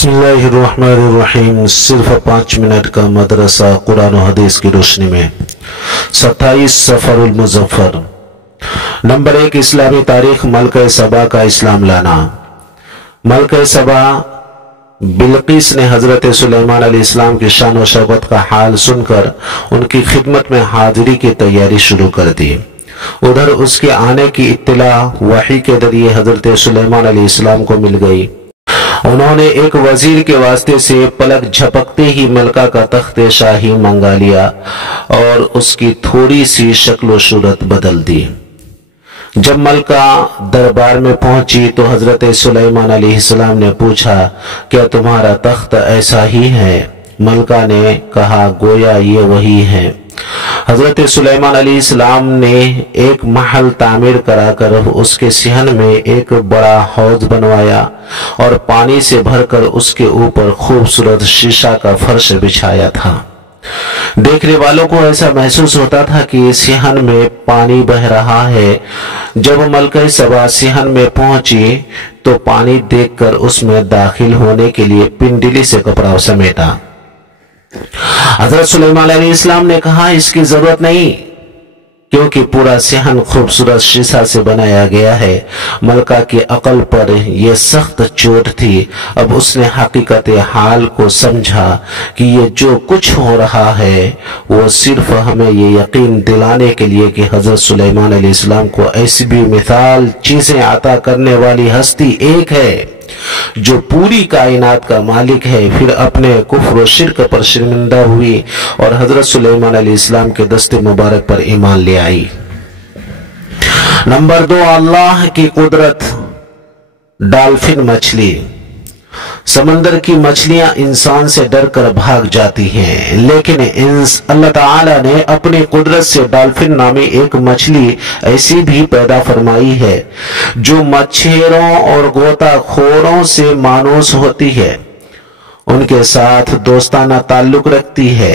बिस्मिल्लाहिर्रहमानिर्रहीम। सिर्फ 5 मिनट का मदरसा कुरान और हदीस की रोशनी में 27 सफरुल मुज़फ्फर। नंबर 1, इस्लामी तारीख मलका सबा का इस्लाम लाना। मलका सबा बिल्किस ने हजरत सुलेमान अलैहिस्सलाम की शान और शौकत का हाल सुनकर उनकी खिदमत में हाजिरी की तैयारी शुरू कर दी। उधर उसके आने की इत्तला वही के जरिए हजरत सुलेमान अलैहिस्सलाम को मिल गई। उन्होंने एक वजीर के वास्ते से पलक झपकते ही मलका का तख्ते शाही मंगा लिया और उसकी थोड़ी सी शक्ल सूरत बदल दी। जब मलका दरबार में पहुंची तो हजरत सुलेमान अलैहिस्सलाम ने पूछा, क्या तुम्हारा तख्त ऐसा ही है? मलका ने कहा, गोया ये वही है। हजरत सुलेमान अलैहिस्सलाम ने एक महल तामीर कराकर उसके सिहन में एक बड़ा हौज बनवाया और पानी से भरकर उसके ऊपर खूबसूरत शीशा का फर्श बिछाया था। देखने वालों को ऐसा महसूस होता था कि सिहन में पानी बह रहा है। जब मलका सबा सिहन में पहुंची तो पानी देखकर उसमें दाखिल होने के लिए पिंडली से कपड़ा समेटा। हजरत सुलेमान अलैहिस्सलाम ने कहा, इसकी जरूरत नहीं, क्योंकि पूरा सिहन खूबसूरत शीशा से बनाया गया है। मलका की अकल पर यह सख्त चोट थी। अब उसने हकीकत हाल को समझा कि ये जो कुछ हो रहा है वो सिर्फ हमें ये यकीन दिलाने के लिए कि हजरत सुलेमान अलैहिस्सलाम को ऐसी भी मिसाल चीजें अता करने वाली हस्ती एक है जो पूरी कायनात का मालिक है। फिर अपने कुफ्र और शिर्क पर शर्मिंदा हुई और हजरत सुलेमान अलैहिस्सलाम के दस्ते मुबारक पर ईमान ले आई। नंबर 2, अल्लाह की कुदरत। डॉल्फिन मछली। समंदर की मछलियां इंसान से डरकर भाग जाती हैं, लेकिन अल्लाह ताला ने अपनी कुदरत से डॉल्फिन नामी एक मछली ऐसी भी पैदा फरमाई है जो मच्छरों और गोताखोरों से मानूस होती है, उनके साथ दोस्ताना ताल्लुक रखती है,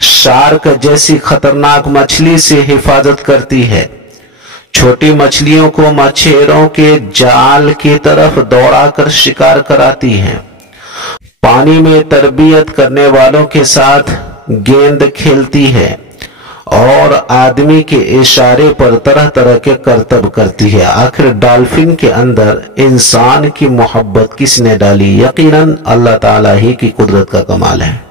शार्क जैसी खतरनाक मछली से हिफाजत करती है, छोटी मछलियों को मच्छरों के जाल की तरफ दौड़ाकर शिकार कराती है, पानी में तरबियत करने वालों के साथ गेंद खेलती है और आदमी के इशारे पर तरह तरह के करतब करती है। आखिर डॉल्फिन के अंदर इंसान की मोहब्बत किसने डाली? यकीनन अल्लाह ताला ही की कुदरत का कमाल है।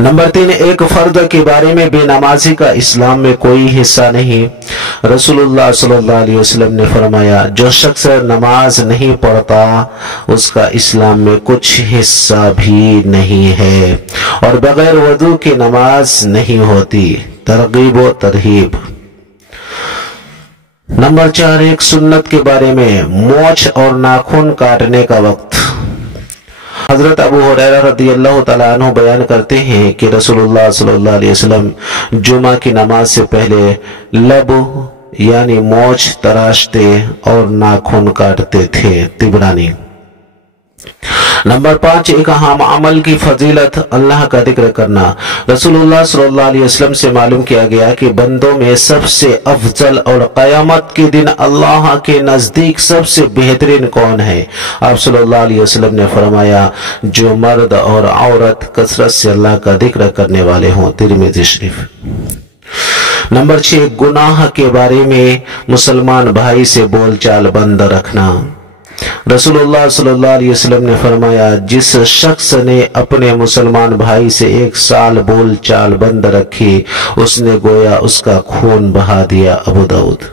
नंबर 3, एक फर्द के बारे में बेनमाजी का इस्लाम में कोई हिस्सा नहीं। रसूलुल्लाह सल्लल्लाहु अलैहि वसल्लम ने फरमाया, जो शख्स नमाज नहीं पढ़ता उसका इस्लाम में कुछ हिस्सा भी नहीं है और बगैर वजू के नमाज नहीं होती। तरगीब व तरहीब। नंबर 4, एक सुन्नत के बारे में मोछ और नाखून काटने का वक्त। हजरत अबू हुरैरा रदियल्लाहु तआला अन्हु बयान करते हैं कि रसूलुल्लाह सल्लल्लाहु अलैहि वसल्लम जुमा की नमाज से पहले लब यानी मोछ तराशते और नाखून काटते थे। तिबरानी। नंबर 5, एक अहम अमल की फजीलत, अल्लाह का जिक्र करना। रसूलुल्लाह सल्लल्लाहु अलैहि वसल्लम से मालूम किया गया कि बंदों में सबसे अफजल और क़यामत के दिन अल्लाह के नजदीक सबसे बेहतरीन कौन है? आप सल्लल्लाहु अलैहि वसल्लम ने फरमाया, जो मर्द और औरत कसरत से अल्लाह का जिक्र करने वाले हों। तिरमिज़ी शरीफ। नंबर 6, गुनाह के बारे में मुसलमान भाई से बोलचाल बंद रखना। रसूलुल्लाह सल्लल्लाहु अलैहि वसल्लम ने फरमाया, जिस शख्स ने अपने मुसलमान भाई से 1 साल बोलचाल बंद रखी उसने गोया उसका खून बहा दिया। अबू दाऊद।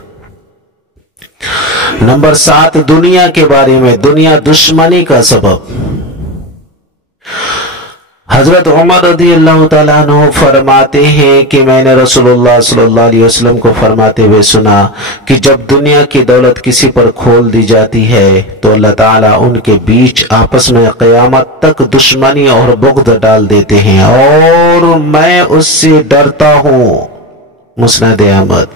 नंबर 7, दुनिया के बारे में दुनिया दुश्मनी का सबब। हजरत उमर रदियल्लाहु ताला अन्हु फरमाते हैं कि मैंने रसूलुल्लाह सल्लल्लाहु अलैहि वसल्लम को फरमाते हुए सुना कि जब दुनिया की दौलत किसी पर खोल दी जाती है तो अल्लाह ताला उनके बीच आपस में क़यामत तक दुश्मनी और बुग़्ज़ डाल देते हैं और मैं उससे डरता हूं। मुस्नद अहमद।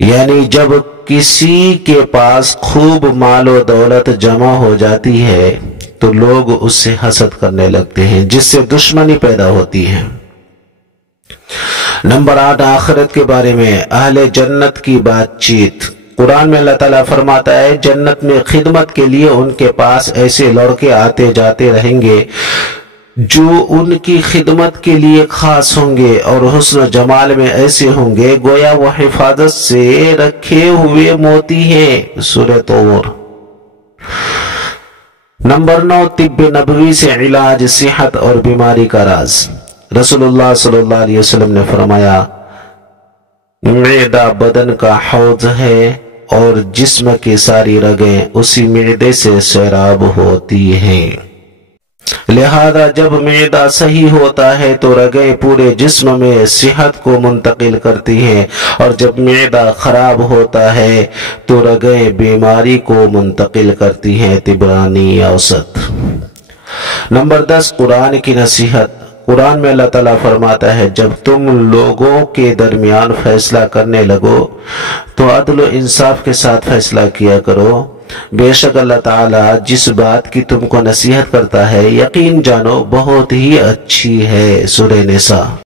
यानी जब किसी के पास खूब मालो दौलत जमा हो जाती है तो लोग उससे हसद करने लगते हैं, जिससे दुश्मनी पैदा होती है। नंबर 8, आखिरत के बारे में अहले जन्नत की बातचीत। قرآن میں اللہ تعالیٰ فرماتا ہے جنت میں خدمت کے لیے ان کے پاس ایسے لڑکے آتے جاتے رہیں گے جو ان کی خدمت کے لیے خاص ہوں گے اور حسن و جمال میں ایسے ہوں گے گویا وہ حفاظت سے رکھے ہوئے موتی ہیں۔ سورہ طور۔ نمبر 9، طب نبوی سے علاج، صحت اور بیماری کا راز۔ رسول اللہ صلی اللہ علیہ وسلم نے فرمایا معدہ بدن کا حوض ہے اور جسم کی ساری رگیں اسی معدے سے سیراب ہوتی ہیں، لہذا جب معدہ صحیح ہوتا ہے تو رگیں پورے جسم میں صحت کو منتقل کرتی ہیں، اور جب معدہ خراب ہوتا ہے تو رگیں بیماری کو منتقل کرتی ہیں۔ طبرانی اوسط۔ نمبر 10، قرآن کی نصیحت۔ قرآن میں اللہ تعالیٰ فرماتا ہے جب تم لوگوں کے درمیان فیصلہ کرنے لگو تو عدل و انصاف کے ساتھ فیصلہ کیا کرو، بے شک اللہ تعالیٰ جس بات کی تم کو نصیحت کرتا ہے یقین جانو بہت ہی اچھی ہے۔ سورہ نساء۔